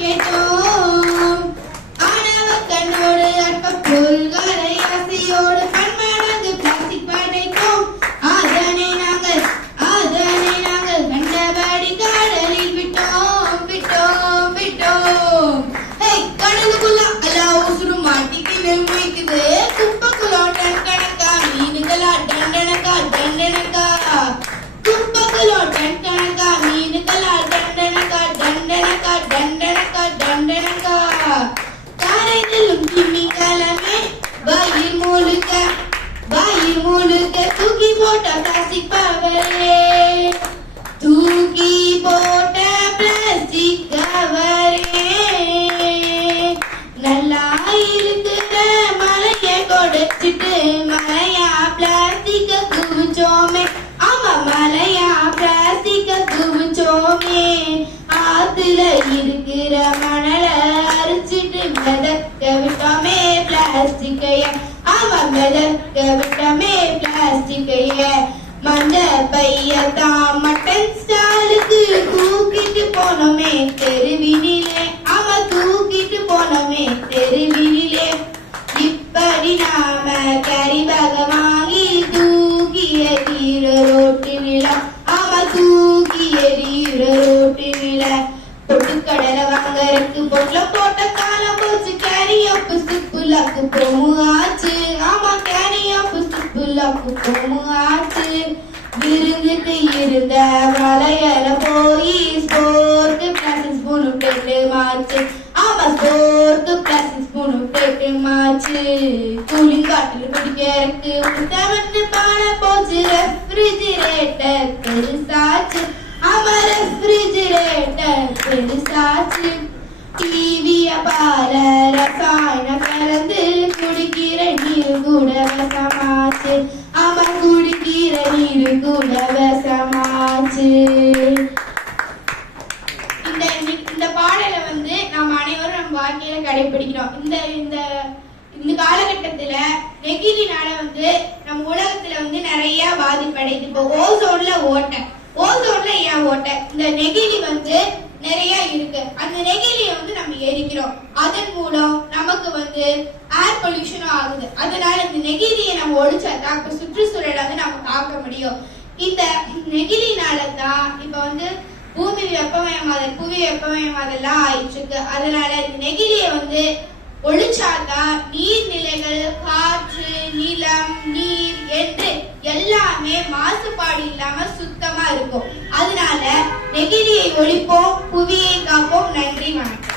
கேட்டோம். ஆணவ கண்ணோடு அற்ப பொருள்களை ஆசையோடு பன்மடங்கு பிளாஸ்டிக் படைத்தோம். அதனை நாங்கள் கண்டபடி கடலில் விட்டோம் விட்டோம் விட்டோம். கடலுக்குள்ள அல்லா உசுறு மாட்டிக்கிட்டு முடிக்குது. குப்பைக்குள்ள டன் கணக்கா மீனுகளா தண்டனக்கா தண்டனக்கா. குப்பைக்குள்ள டன் கணக்கா மீனுகளா தண்டனக்கா தண்டனக்கா தண்டனக்கா தண்டனக்கா. கரையிலும் திமிங்கலமே வயிறு முழுக்க தூக்கி போட்ட பிளாஸ்டிக் கவரே. தூக்கி போட்ட பிளாஸ்டிக் கவரே. நல்லா இருக்கிற மலைய கொடுத்துட்டு மலையா பிளாஸ்டிக்க குவிச்சோமே. ஆமா மலையா பிளாஸ்டிக்க குவிச்சோமே. ஆத்துல இருக்கிற மணலை அரிச்சிட்டு மிதக்க விட்டோமே பிளாஸ்டிக்கைய. ஆமா மிதக்க விட்டோமே பிளாஸ்டிக்கைய. மஞ்ச பையத்தான் மட்டன் ஸ்டாலுக்கு தூக்கிட்டு போனோமே தெருவினிலே. ஆமா தூக்கிட்டு போனோமே தெருவினிலே. இப்படி நாம கரிபாக வாங்கி தூக்கி எறிகிற ரோட்டினில. ஆமா தூக்கி எறிகிற ரோட்டினில. பொட்டுக்கடலை வாங்கறதுக்கு பொட்டலம் போட்ட காலம் போச்சு. கேரியாப்பு சிப்புலாக்கு பொமுஆச்சு. ஆமா கேரியாப்பு சிப்புலாக்கு பொமுஆச்சு. விருந்துட்டு இருந்த வளையல போய் ஸ்போர்க்கு பிளாஸ்டிக் ஸ்பூன் விட்டு மாச்சு. ஆமா ஸ்போர்க்கு பிளாஸ்டிக் ஸ்பூன் விட்டு மாச்சு. கூலிங் பாட்டில் குடிக்கிறதுக்கு உத்தவன்னு பான போச்சு. ரெஃப்ரிஜிரேட்டர் பெருசாச்சு. ஆமா ரெஃப்ரிஜிரேட்டர் பெருசாச்சு. டிவிய பால ரசாயனம் கலந்து குடிக்கிற நீர் கூட விஷமாச்சு. ஆமா குடிக்கிற நீர் கூட விஷமாச்சு. இந்த பாடலை நாம் அனைவரும் நம்ம வாழ்க்கையில கடைபிடிக்கிறோம். இந்த காலகட்டத்துல நெகிழினால நம்ம உலகத்துல நிறைய பாதிப்படையுது. இப்போ ஓசோன்ல ஏன் ஓட்டை? இந்த நெகிழி நிறைய இருக்கு. அந்த நெகிழியை நம்ம எரிக்கிறோம். அதன் மூலம் நமக்கு ஏர் பொல்யூஷனும் ஆகுது. அதனால இந்த நெகிழியை நம்ம ஒழிச்சாதான் இப்ப சுற்றுச்சூழலை நம்ம காக்க முடியும். இந்த நெகிழினால தான் இப்ப புவி வெப்பமயமாதல்லாம் ஆயிட்டு இருக்கு. அதனால இந்த நெகிழியை ஒழிச்சாதான் நீர்நிலைகள், காற்று, நிலம், நீர் என்று எல்லாமே மாசுபாடு இல்லாம சுத்தமா இருக்கும். அதனால நெகிழியை ஒழிப்போம், புவியை காப்போம். நன்றி, வணக்கம்.